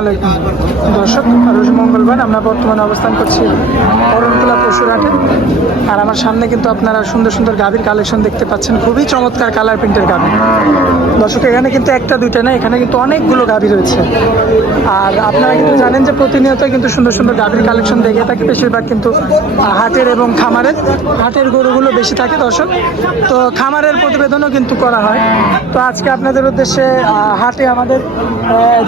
আলাইকুম দর্শক রোজ মঙ্গলবার আমরা বর্তমানে অবস্থান করছি অরণতলা পশুরহাটে। আর আমার সামনে কিন্তু আপনারা সুন্দর সুন্দর গাভীর কালেকশন দেখতে পাচ্ছেন। খুবই চমৎকার কালার প্রিন্টের গাভী। দর্শক, এখানে কিন্তু একটা, দুইটা না, এখানে কিন্তু অনেকগুলো গাভী রয়েছে। আর আপনারা কিন্তু জানেন যে প্রতিনিয়ত কিন্তু সুন্দর সুন্দর গাভীর কালেকশন দেখে থাকি। বেশিরভাগ কিন্তু হাটের এবং খামারের। হাটের গরুগুলো বেশি থাকে দর্শক। তো খামারের প্রতিবেদনও কিন্তু করা হয়। তো আজকে আপনাদের উদ্দেশ্যে হাটে আমাদের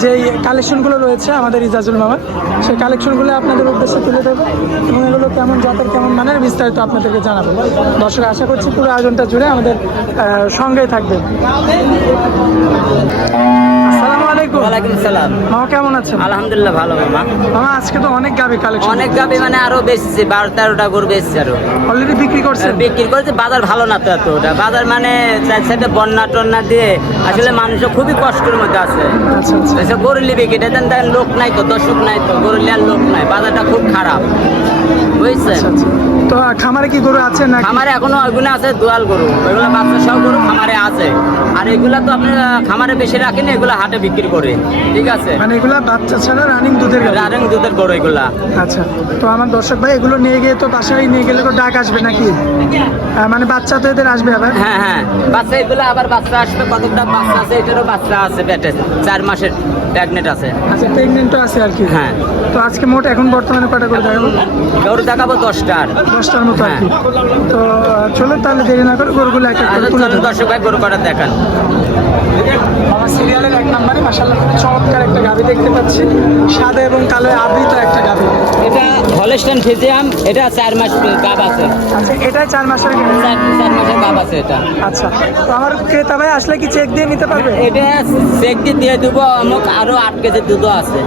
যেই কালেকশনগুলো রয়েছে আমাদের ইজাজুল মামার সেই কালেকশনগুলো আপনাদের উদ্দেশ্যে তুলে দেবো এবং এগুলো কেমন জাতের, কেমন মানের বিস্তারিত আপনাদেরকে জানাব। দর্শক, আশা করছি পুরো আয়োজনটা জুড়ে আমাদের সঙ্গে সঙ্গেই থাকবে। আলাইকুম। ওয়ালাইকুম সালাম মামা কেমন আছেন? আলহামদুলিল্লাহ ভালো মামা মামা আজকে তো অনেক গাবি কালেকশন অনেক গাবি মানে আরও বেশি বারো তেরোটা গরু বেশি আরও। অলরেডি বিক্রি করছেন? বিক্রি করেছে বাজার ভালো না তো এত বাজার মানে সাইডে বন্যা টন্যা দিয়ে আসলে মানুষ খুবই কষ্টের মধ্যে আছে। আচ্ছা আচ্ছা। এসে গরু লিবি কেটে দেন লোক নাই তো দর্শক নাই তো গরু লিয়ার লোক নাই। বাজারটা খুব খারাপ। বুঝছেন? আচ্ছা তো খামারে কি গরু আছে নাকি? খামারে এখনও ওইগুলো আছে দোয়াল গরু। ওইগুলো বাচ্চা সব গরু খামারে এগুলা তো আপনি খামারে বেশি রাখেন এগুলো হাটে বিক্রি করে। ঠিক আছে? মানে এগুলা বাচ্চা ছাড়া রানিং দুধের রানিং দুধের গরু এগুলা। আচ্ছা তো আমার দর্শক ভাই এগুলো নিয়ে গিয়ে তো বাসায় নিয়ে গেলে তো ডাক আসবে নাকি? মানে বাচ্চা তো এদের আসবে আবার? হ্যাঁ হ্যাঁ। বাচ্চা এগুলো আবার বাচ্চা আসবে কতটা বাচ্চা আছে এটারও বাচ্চা আছে পেটে চার মাসের প্রেগনেন্ট আছে। আচ্ছা প্রেগনেন্টও আছে আর কি। হ্যাঁ। তো আজকে মোট এখন বর্তমানে কটা করে দেখাবো? গরু দেখাবো দশটার দশটার মতো আর কি। তো চলো তাহলে দেরি না করে গরুগুলো এক এক করে দেবো দর্শক ভাই গরু কটা দেখান? আমার সিরিয়ালের এক নম্বরে মাসাল্লাহ চমৎকার একটা গাভি দেখতে পাচ্ছি। সাদা এবং কালো আবৃত একটা গাভি এটা হলেস্টন ফিজিয়াম এটা চার মাস গাব আছে। আচ্ছা এটাই চার মাসের চার মাসের গাব আছে এটা। আচ্ছা তো আমার ক্রেতা ভাই আসলে কি চেক দিয়ে নিতে পারবে? এটা চেক দিয়ে দিয়ে দেবো আমুক আরও আট কেজি দুধও আছে।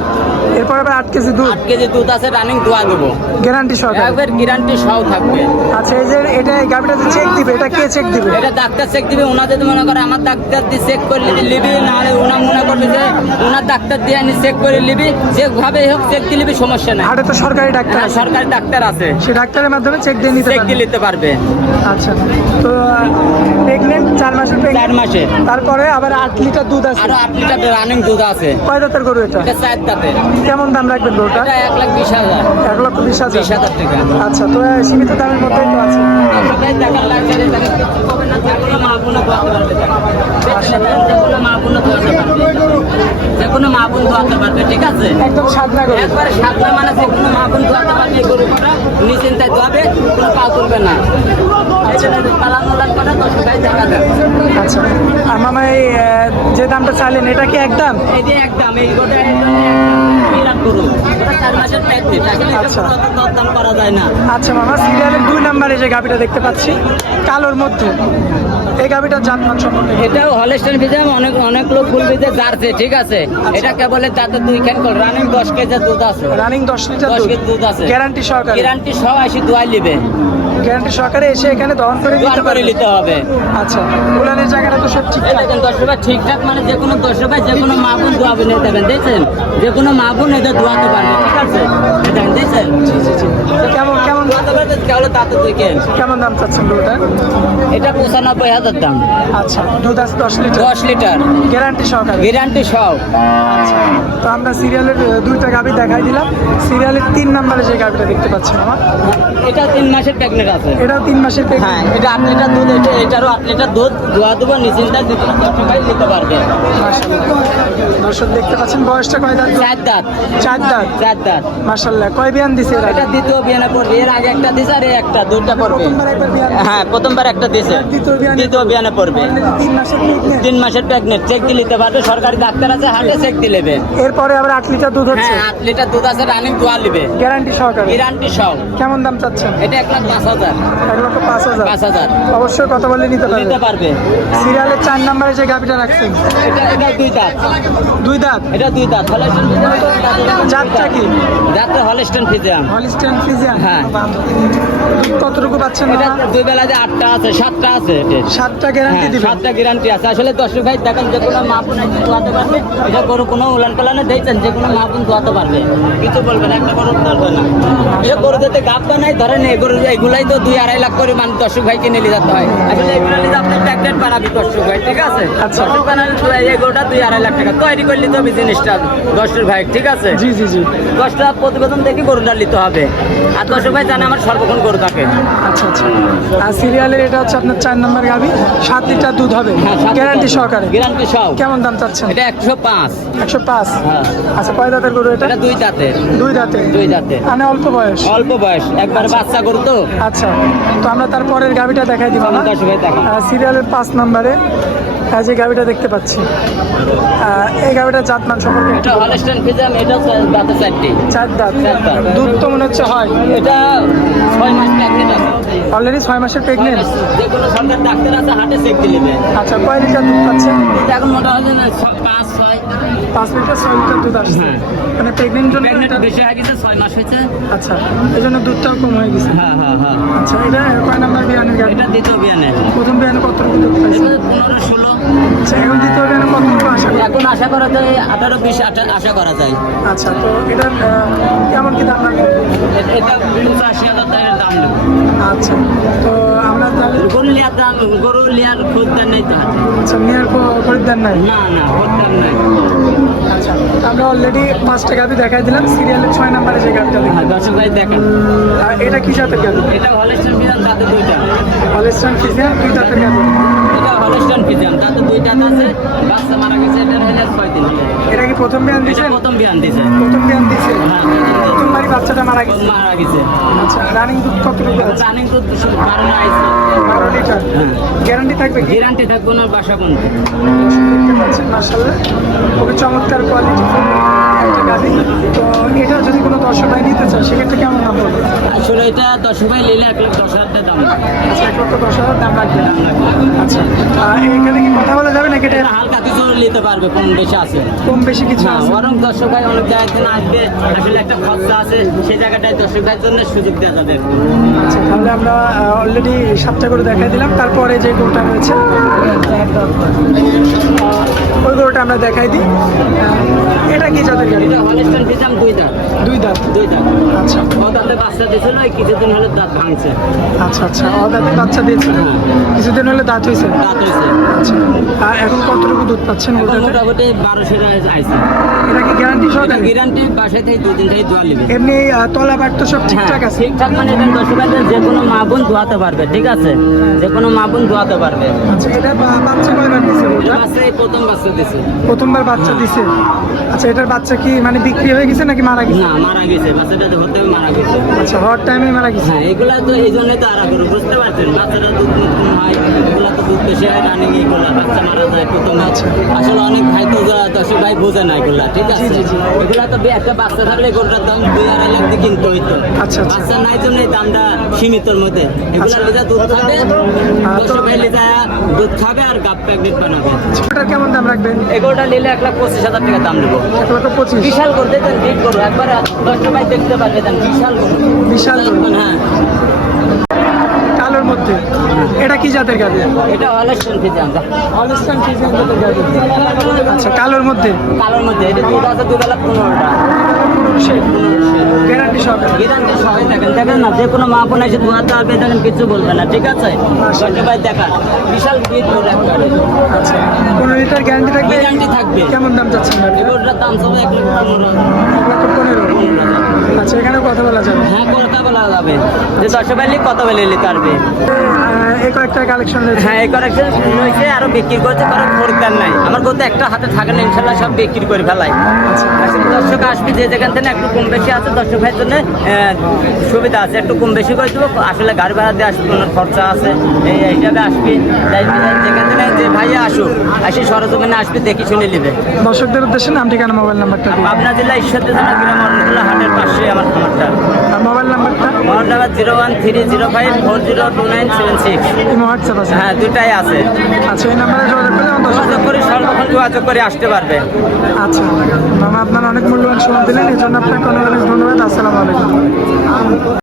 এরপর আবার আট কেজি দুধ? আট কেজি দুধ আছে রানিং দোয়া দেবো। গ্যারান্টি সহকারে? একবার গ্যারান্টি সহ থাকবে। আচ্ছা এই যে এটা এই গাভিটা যে চেক দিবে এটা কে চেক দিবে? এটা ডাক্তার চেক দিবে ওনাদের মনে করে আমার ডাক্তার দিয়ে চেক করে নিবি নাহলে ওনা মনে করবে যে ওনার ডাক্তার দিয়ে আনি চেক করে নিবি যেভাবে হোক চেক দিয়ে নিবি সমস্যা নাই। হাটে তো সরকারি ডাক্তার হ্যাঁ, সরকারি ডাক্তার আছে। সে ডাক্তারের মাধ্যমে চেক দিয়ে নিতে চেক পারবে। দিয়ে নিতে পারবে। আচ্ছা তো প্রেগনেন্ট চার মাসের চার মাসে। তারপরে আবার আট লিটার দুধ আছে। আরও আট লিটার রানিং দুধ আছে। কয় দাঁতের গরু এটা? এটা চার দাঁতে কেমন দাম রাখবেন গরুটা? এটা এক লাখ বিশ হাজার। এক লক্ষ বিশ হাজার। বিশ হাজার টাকা। আচ্ছা তো সীমিত দামের মধ্যেই তো আছে। দেখার করবে না, কোনো মা দোয়াতে পারবে তাকে। যে কোনো মা বোনও দোয়াতে পারবে। যে কোনো মা বোন দোয়াতে পারবে ঠিক আছে? একদম সাধনা গরু একবারে সাধনা মানে যে কোনো মা বোন দোয়াতে পারবে এই করা নিশ্চিন্তায় দোয়াবে কোনো পা তুলবে না। করে আচ্ছা। আহ, যে দামটা চাইলেন এটা কি একদম এই যে একদম এই গোটা বিরাট গরু এটা চার মাসের আচ্ছা। দরদাম করা যায় না। আচ্ছা মামা সিরিয়ালের দুই নাম্বারে যে গাভিটা দেখতে পাচ্ছি কালোর মধ্যে এই গাভিটার জাতমান সম্পর্কে। এটাও হলেস্টেন ফিজাম অনেক অনেক লোক বলবে যে জার্সি ঠিক আছে। এটা কেবল তাতে দুই খেন কল রানিং দশ কেজি দুধ আছে। রানিং দশ লিটার দুধ। আছে। গ্যারান্টি সহকারে। গ্যারান্টি সহ আসি দোয়াই নিবে গ্যারান্টি সহকারে এসে এখানে দহন করে দিতে করে নিতে হবে। আচ্ছা উলানের জায়গাটা তো সব ঠিক দেখেন দশ টাকা ঠিকঠাক মানে যে কোনো দশ টাকায় যে কোনো মা বোন দোয়াবে নিয়ে দেবেন দেখছেন? যে কোনো মা বোন এদের দোয়াতে পারবে ঠিক আছে? দেখেন দেখছেন? জি জি জি। তো কেমন কেমন দোয়াতে পারবে কেবল তাতে দুই কেন কেমন দাম চাচ্ছেন গরুটা এটা পঁচানব্বই হাজার দাম। আচ্ছা দুধ আছে দশ লিটার? দশ লিটার। গ্যারান্টি সহকারে? গ্যারান্টি সহ। আচ্ছা তো আমরা সিরিয়ালের দুইটা গাভি দেখাই দিলাম। সিরিয়ালের তিন নাম্বারে যে গাভিটা দেখতে পাচ্ছি মামা এটা তিন মাসের প্রেগনেন্ট আছে। এটাও তিন মাসের পেক হ্যাঁ এটা আট লিটার দুধ এটা এটারও আট লিটার দুধ। ধোয়া দেবো টাকায় নিতে পারবে। দর্শক দেখতে পাচ্ছেন বয়সটা কয় দাঁত? চার দাঁত। চার দাঁত? চার দাঁত। মার্শাল্লাহ কয় বিয়ান দিছে এটা দ্বিতীয় বিয়ানে পড়বে। এর আগে একটা দিছে আর একটা দুইটা পড়বে একবার। হ্যাঁ প্রথমবার একটা দিছে দ্বিতীয় বিয়ানে বিয়ানে পড়বে তিন মাসের তিন মাসের প্রেগনেন্ট চেক দিয়ে নিতে পারবে সরকারি ডাক্তার আছে হাটে চেক দিয়ে নেবে এরপরে আবার আট লিটার দুধ হচ্ছে। হ্যাঁ আট লিটার দুধ আছে রানিং দোয়া নেবে। গ্যারান্টি সহকারে। গ্যারান্টি সহ। কেমন দাম চাচ্ছেন? এটা এক লাখ পাঁচ হাজার। এক লক্ষ পাঁচ হাজার। পাঁচ হাজার। অবশ্যই কথা বলে নিতে পারবে। নিতে পারবে। সিরিয়ালের চার নাম্বারে যে গাভিটা রাখছেন। এটা এটা দুই দাঁত। দুই দাঁত? এটা দুই দাঁত। হলেস্টন জাতটা কি? জাতটা হলেস্টন ফিজিয়াম। হলিস্টেন ফিজিয়ান হ্যাঁ। কতটুকু পাচ্ছেন এটা দুই বেলা যে আটটা আছে সাতটা আছে সাতটা গ্যারান্টি দিবেন? সাতটা গ্যারান্টি আছে। আসলে দর্শক ভাই দেখেন যে কোনো মা বোন ধোয়াতে পারবে এটা গরু কোনো উলান পালানে দিয়েছেন যে কোনো মা বোন ধোয়াতে পারবে। কিছু বলবে না একটা গরু ধরবে না। এটা গরু যাতে গাবটা নাই ধরেন এই গরু এগুলাই তো দুই আড়াই লাখ করে মানে দর্শক ভাইকে নিয়ে যেতে হয়। আসলে এগুলো নিলে আপনি প্যাকেট বানাবি দর্শক ভাই ঠিক আছে? আচ্ছা। বানালে এই গরুটা দুই আড়াই লাখ টাকা তৈরি করে করে নিতে হবে জিনিসটা দর্শক ভাই ঠিক আছে? জি জি জি। দশটা প্রতিবেদন দেখে গরুটা নিতে হবে। আর দর্শক ভাই জানে আমার সর্বক্ষণ গরু থাকে আচ্ছা আচ্ছা। আর সিরিয়ালের এটা হচ্ছে আপনার চার নম্বর গাবি সাত লিটার দুধ হবে। গ্যারান্টি সহকারে। গ্যারান্টি সব কেমন দাম চাচ্ছেন? এটা একশো পাঁচ। একশো পাঁচ? হ্যাঁ। আচ্ছা কয় দাঁতের গরু এটা? দুই দাঁতের। দুই দাঁতে দুই দাঁতের। মানে অল্প বয়স। অল্প বয়স। একবার বাচ্চা গরু তো। আচ্ছা তো আমরা তারপরের গাবিটা দেখাই দিব না? সিরিয়ালের পাঁচ নম্বরে আহ, যে গাবিটা দেখতে পাচ্ছি। এই গাবিটা জাতমান সম্পর্কে এটা হলস্টাইন ফিজাম এটা দাঁতে চারটি। চার দাঁত। দুধ তো মনে হচ্ছে হয়। এটা ছয় মাস আছে অলরেডি ছয় মাসের প্রেগনেন্ট যে কোনো সরকার ডাক্তার আছে হাটে চেক দিয়ে নেবে। আচ্ছা কয় লিটার দুধ পাচ্ছে? এটা এখন মোটা হচ্ছে না পাঁচ ছয়। পাঁচ লিটার ছয় লিটার দুধ আসছে। হ্যাঁ। মানে প্রেগনেন্ট জন্য প্রেগনেন্ট বেশি হয়ে গেছে ছয় মাস হয়েছে। আচ্ছা এই জন্য দুধটাও কম হয়ে গেছে। হ্যাঁ হ্যাঁ হ্যাঁ। আচ্ছা এটা কয় নাম্বার বিয়ানের গাড়ি এটা দ্বিতীয় বিয়ানে প্রথম বিয়ানে কতটুকু দুধ পাইছে? পনেরো ষোলো। আচ্ছা এখন দ্বিতীয় বিয়ানে কতটুকু আশা এখন আশা করা যায় আঠারো বিশ আশা করা যায়। আচ্ছা তো এটা কেমন কি দাম লাগবে? এটা পঁচাশি হাজার টাকার দাম নেব। আচ্ছা তো আমরা তাহলে গরু লিয়ার দাম গরু লিয়ার খোঁজদার নেই তো। আচ্ছা মেয়ের খরিদ্দার নাই? না না খোঁজদার নাই। আচ্ছা আমরা অলরেডি পাঁচটা গাভি দেখাই দিলাম সিরিয়ালের ছয় নাম্বারে যে গাভিটা হ্যাঁ দর্শক ভাই দেখেন। আর এটা কি জাতের গাভি এটা হলস্টাইন ফিজাম তাতে দুইটা। দুই গাভি এটা দুইটা আছে বাচ্চা মারা গেছে এটা হলে ছয় দিন এটা কি প্রথম বিয়ান এটা প্রথম বিয়ান দিছে। প্রথম বিয়ান দিয়েছে হ্যাঁ বাচ্চাটা মারা গেছে? মারা গেছে। আচ্ছা রানিং দুধ কতটুকু আছে? রানিং বারো হ্যাঁ। গ্যারান্টি থাকবে গ্যারান্টি থাকবে না বাসা কোন দেখতে পাচ্ছেন মার্শাল্লাহ খুবই চমৎকার কোয়ালিটি একটা গাভি তো এটা যদি কোনো দর্শক ভাই নিতে চায় সেক্ষেত্রে কেমন দাম পড়বে? আসলে এটা দশ রুপাই নিলে এক লাখ দশ হাজার টাকা দাম। আচ্ছা এক লক্ষ দশ দাম লাগবে আচ্ছা। এখানে কি কথা বলা যাবে নাকি এটা? হালকা কিছু নিতে পারবে কম বেশি আছে। কম বেশি কিছু আছে? বরং দর্শক ভাই অনেক জায়গা থেকে আসবে আসলে একটা খরচা আছে সেই জায়গাটায় দর্শক ভাইয়ের জন্য সুযোগ দেওয়া যাবে। আচ্ছা তাহলে আমরা অলরেডি সাতটা করে দেখাই দিলাম তারপরে যে গোটা রয়েছে আমরা দেখাই দিই। এটা কি জাতের গাড়ি? এটা হলস্টাইন ফিজাম দুই দাঁত। দুই দাঁত? দুই দাঁত। আচ্ছা। ও দাঁতে বাচ্চা দিয়েছিল কিছুদিন হলে দাঁত ভাঙছে। আচ্ছা আচ্ছা। ও দাঁতে বাচ্চা দিয়েছে? কিছুদিন হলে দাঁত হয়েছে? দাঁত হয়েছে। আচ্ছা। আর এখন কতটুকু দুধ পাচ্ছেন গরুটাতে মোটামুটি বারোশো টাকা আইছে। এটা কি গ্যারান্টি সহকারে? গ্যারান্টি বাসায় থেকে দুদিন থেকে দোয়া নেবে। এমনি তলা বাট তো সব ঠিকঠাক আছে? ঠিকঠাক মানে এটা দর্শক ভাইদের যে কোনো মা বোন ধোয়াতে পারবে ঠিক আছে? যে কোনো মা বোন ধোয়াতে পারবে। আচ্ছা এটা বাচ্চা কয়বার গরুটা বাচ্চা এই প্রথম বাচ্চা দিছে প্রথমবার বাচ্চা দিছে। আচ্ছা এটার বাচ্চা কি মানে বিক্রি হয়ে গেছে নাকি মারা গেছে? না মারা গেছে। বাচ্চাটা ধরতে হবে মারা গেছে। আচ্ছা হওয়ার টাইমে মারা গেছে? হ্যাঁ এগুলা তো এই জন্যই তো আরা করো বুঝতে পারছেন? বাচ্চাটা দুধ নতুন হয় এগুলা তো দুধ বেশি হয় রানিং এগুলা বাচ্চা মারা যায় প্রথম। আচ্ছা। আসলে অনেক ভাই তো দর্শক ভাই বোঝে না এগুলা ঠিক আছে? জি, জি। এগুলা তো একটা বাচ্চা থাকলে গরুটার দাম দুই আড়াই লাখ দিয়ে কিনতে হইতো। আচ্ছা, আচ্ছা। বাচ্চা নাই জন্য এই দামটা সীমিতর মধ্যে। এগুলা আচ্ছা। লিজা দুধ খাবে আহ, তো- দর্শক ভাই লিজা দুধ খাবে আর গাপ প্যাকেট বানাবে। ওটার কেমন দাম রাখবেন? এগুলোটা নিলে এক লাখ পঁচিশ হাজার টাকা দাম নেব। এক পঁচিশ? বিশাল করতে দেন ঠিক করো একবার দশটা ভাই দেখতে পারবে দেন বিশাল বিশাল। হ্যাঁ। কালোর মধ্যে? এটা কি জাতের গাড়ি এটা হলেস্টন ফিজে আমরা হলস্টান ফিজিয়ান জাতের গাড়ি আচ্ছা কালোর মধ্যে? কালোর মধ্যে এটা দুধ আছে দু বেলা পনেরোটা। গ্যারান্টি সহকারে গিরান্টি সবাই দেখেন দেখেন না যে কোনো মা বোন এসে ধোয়াতে হবে দেখেন কিছু বলবে না ঠিক আছে? দেখান। বিশাল করে একবারে। আচ্ছা। পনেরো লিটার গ্যারান্টি থাকবে? গ্যারান্টি থাকবে। কেমন দাম চাচ্ছেন গাড়ি দাম সব এক লক্ষ পনেরো। এক লক্ষ পনেরো। আচ্ছা এখানে কথা বলা যাবে? হ্যাঁ কথা বলা যাবে। যে দশটা ভাই কত বেলে নিতে পারবে? এই কয়েকটা কালেকশন হ্যাঁ এই কালেকশন হয়েছে আরও বিক্রি করতে কারণ খরিদ্দার নাই। আমার বলতে একটা হাতে থাকে না ইনশাল্লাহ সব বিক্রি করে ফেলাই। আচ্ছা। আসলে দর্শক আসবে যে যেখান থেকে একটু কম বেশি আছে দর্শক ভাইয়ের জন্য সুবিধা আছে। একটু কম বেশি করে দেবো আসলে গাড়ি ভাড়া দিয়ে আসবে খরচা আছে। এই হিসাবে আসবি। তাই যেখান থেকে যে ভাইয়া আসুক আসি সরজমিনে আসবে দেখি শুনে নেবে। দর্শকদের উদ্দেশ্যে নাম ঠিকানা মোবাইল নাম্বারটা পাবনা জেলা ঈশ্বরদী জেলা গ্রাম হাটের পাশে আমার খামারটা মোবাইল নাম্বারটা? আমার number zero one three zero five four zero two nine seven six. WhatsApp আছে? হ্যাঁ দুটাই আছে। আচ্ছা এই নাম্বারে যোগাযোগ করলে যোগাযোগ করে সর্বক্ষণ যোগাযোগ করে আসতে পারবে। আচ্ছা মামা আপনার অনেক মূল্যবান সময় দিলেন এই জন্য আপনাকে অনেক অনেক ধন্যবাদ। আসসালামু আলাইকুম।